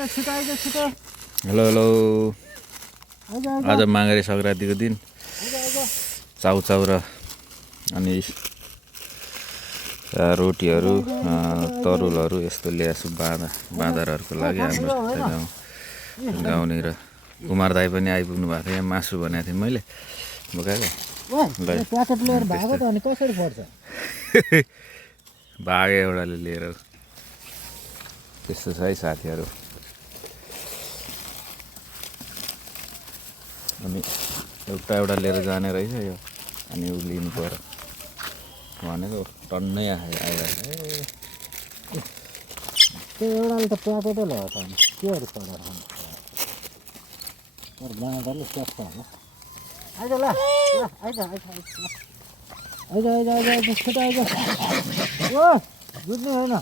Hello hello आज माघे संक्रान्तिको दिन चाउचाउ र अनि रोटीहरू तरुलहरू यस्तो ल्याएको छु बाँदरहरूको लागि हाम्रो गाउँले र कुमार दाई पनि आइपुग्नु भएको थियो। यहाँ मासु बनाएको थिएँ मैले बोकाएको भागे एउटाले लिएर त्यस्तो छ है साथीहरू। अनि एउटा लिएर जाने रहेछ यो अनि उ लिनु पर्यो भनेको टन्नै आइरहेको त्यो एउटाले त प्याकेटै लगाएको छैन केहरू परेर बाँदरले स्याक्छ होला। आइज ल आइज छिटो आइज ओ बुझ्नु होइन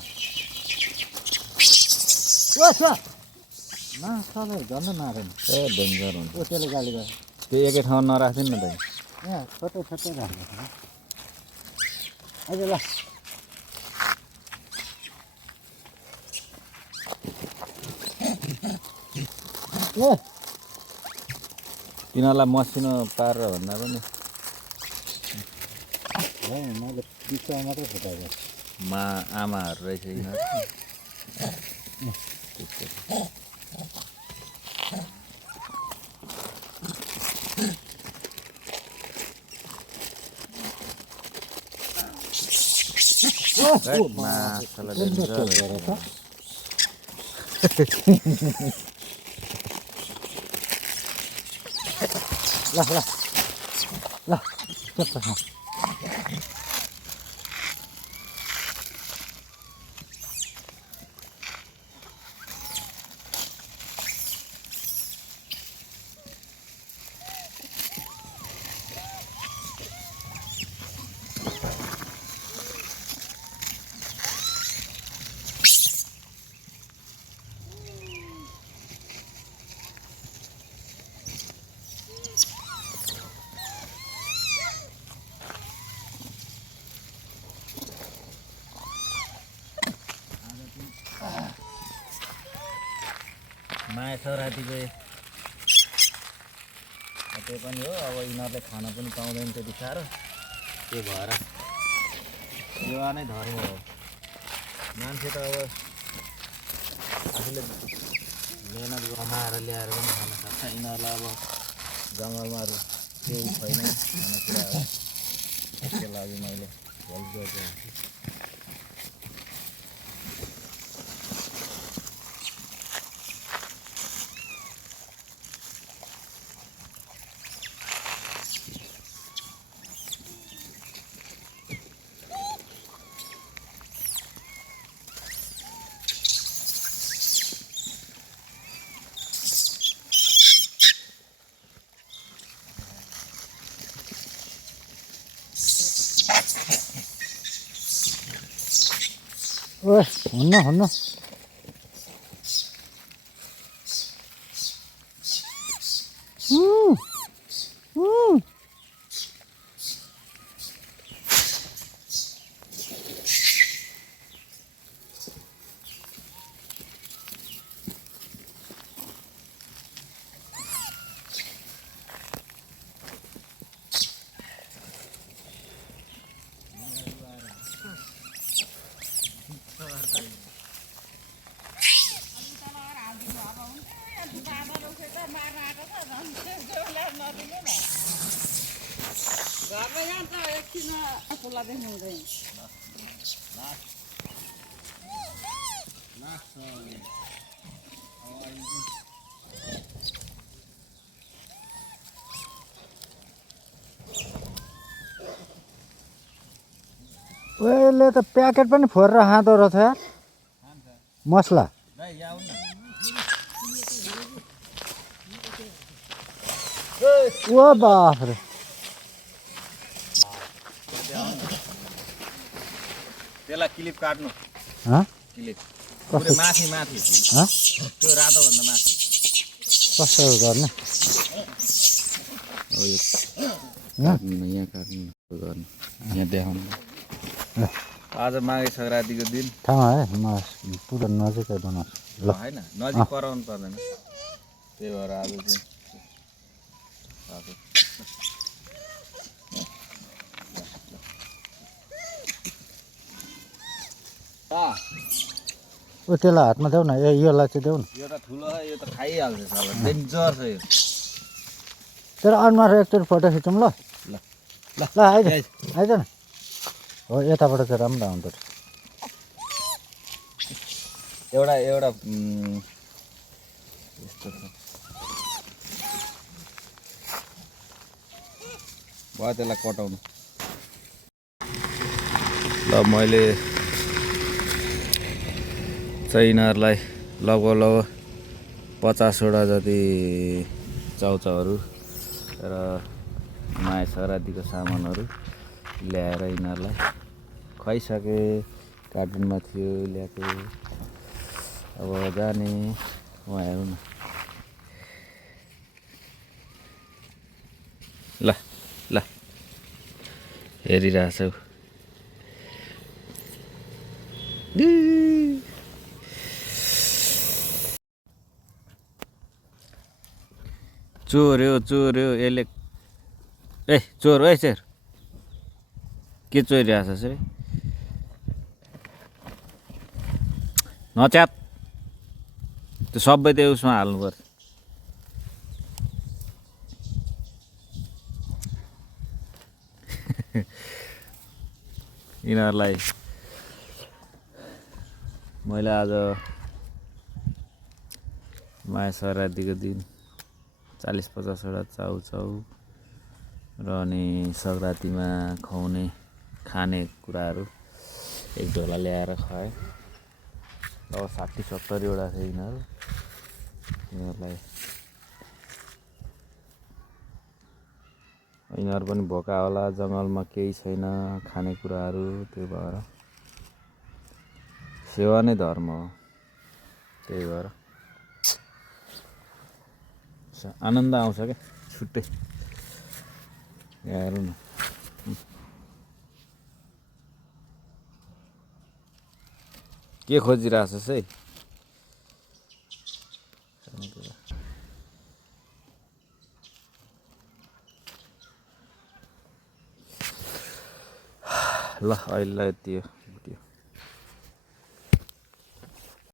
ओ छ माछाले झन् मारेन ए डेन्जर हुन्छ त्यसले गाली गर्छ। त्यो एकै ठाउँमा नराख्दैन नि त यहाँ छोटो राख्नु आइज ल ए तिनीहरूलाई मसिनो पारेर भन्दा पनि मैले बिचमा मात्रै फुटाएको आमाहरू रहेछ यिनीहरू। ल चप्पा माया संक्रान्तिको त्यो पनि हो। अब यिनीहरूले खाना पनि पाउँदैन त्यति साह्रो, त्यो भएर यो नै धर्म हो। मान्छे त अब आफूले मेहनत कमाएर ल्याएर पनि खान सक्छ। यिनीहरूलाई अब जङ्गलमा केही छैन खानेकुरा हो, त्यसको लागि मैले हेल्प गरेको। ओए हुन्न घरमा जान्छ एकछिन खोला देख्नु हुँदैन। ओले त प्याकेट पनि फोरेर खाँदो रहेछ यार मसला। ओ बाफ रे त्यसलाई क्लिप काट्नु क्लिप माथि त्यो रातो भन्दा माथि कस्तो गर्ने यहाँ काट्नु यहाँ देखाउनु आज माघे सङ्क्रान्तिको दिन ठाउँमा है म पुरा नजिकै बनाउँछु ल होइन नजिक कराउनु पर्दैन त्यही भएर आज चाहिँ ओ त्यसलाई हातमा देऊ न योलाई चाहिँ देऊ न यो त ठुलो छ यो त खाइहाल्छ साला डेन्जर छ यो तर अनुहार एकचोटि फोटो खिचौँ ल ल ल ल आइज आइज न हो यताबाट चाहिँ राम्रो आउँदो रहेछ एउटा एउटा यस्तो छ भयो त्यसलाई कटाउनु ल मैले चाहिँ यिनीहरूलाई लगभग 50वटा जति चाउचाउहरू र माघे सङ्क्रान्तिको सामानहरू ल्याएर यिनीहरूलाई खुवाइसके कार्टुनमा थियो ल्याएको अब जाने उहाँ हेरौँ न ल ल हेरिरहेछौ चोर्यो चोर्यो यसले ए चोर है चोर के चोरिरहेछस् रे नच्यात त्यो सबै त्यो उसमा हाल्नु पर्छ यिनीहरूलाई मैले आज माघे सङ्क्रान्तिको दिन 40-50वटा चाउचाउ र अनि सङ्क्रान्तिमा खुवाउने खाने कुराहरू एक झोला ल्याएर खुवाएँ अब 60-70वटा थियो यिनीहरूलाई यिनीहरू पनि भोका होला जङ्गलमा केही छैन खानेकुराहरू त्यो भएर सेवा नै धर्म हो त्यही भएर आनन्द आउँछ क्या छुट्टै यहाँ हेरौँ न के खोजिरहेछस् है ल अहिले यति हो